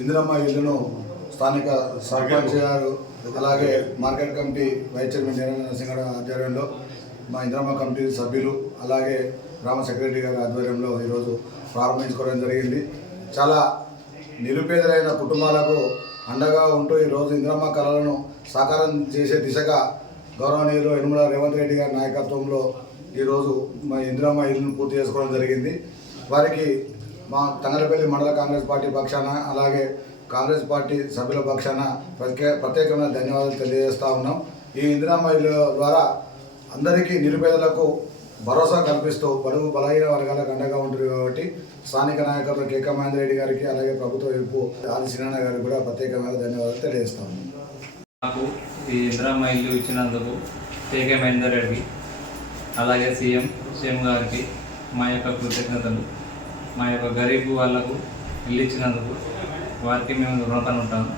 ఇందిరమ్మ ఇల్లును స్థానిక సర్పంచ్ గారు అలాగే మార్కెట్ కమిటీ వైస్ చైర్మన్ నిరంజన సింగ్ ఆధ్వర్యంలో మా ఇందిరమ్మ కమిటీ సభ్యులు అలాగే గ్రామ సెక్రటరీ గారి ఆధ్వర్యంలో ఈరోజు ప్రారంభించుకోవడం జరిగింది. చాలా నిరుపేదలైన కుటుంబాలకు అండగా ఉంటూ ఈరోజు ఇందిరమ్మ కళలను సాకారం చేసే దిశగా గౌరవనీయులు యనమల రేవంత్ రెడ్డి గారి నాయకత్వంలో ఈరోజు మా ఇందిరమ్మ ఇల్లును పూర్తి చేసుకోవడం జరిగింది. వారికి మా తంగలపల్లి మండల కాంగ్రెస్ పార్టీ పక్షాన అలాగే కాంగ్రెస్ పార్టీ సభ్యుల పక్షాన ప్రత్యేకమైన ధన్యవాదాలు తెలియజేస్తూ ఉన్నాం. ఈ ఇందిరమ్మ ఇల్లు ద్వారా అందరికీ నిరుపేదలకు భరోసా కల్పిస్తూ బడుగు బలహీన వర్గాలకు అండగా ఉంటుంది కాబట్టి స్థానిక నాయకులు కేక మహేందర్ రెడ్డి గారికి అలాగే ప్రభుత్వ వైపు ఆది శ్రీనారాయణ గారికి కూడా ప్రత్యేకమైన ధన్యవాదాలు తెలియజేస్తాము. నాకు ఈ ఇందిరమ్మ ఇల్లు ఇచ్చినందుకు కేకే మహేందర్ రెడ్డి అలాగే సీఎం గారికి మా యొక్క కృతజ్ఞతలు. మా యొక్క గరీబ్ వాళ్లకు ఇల్లు ఇచ్చినందుకు వారికి మేము రుణపడి ఉంటాము.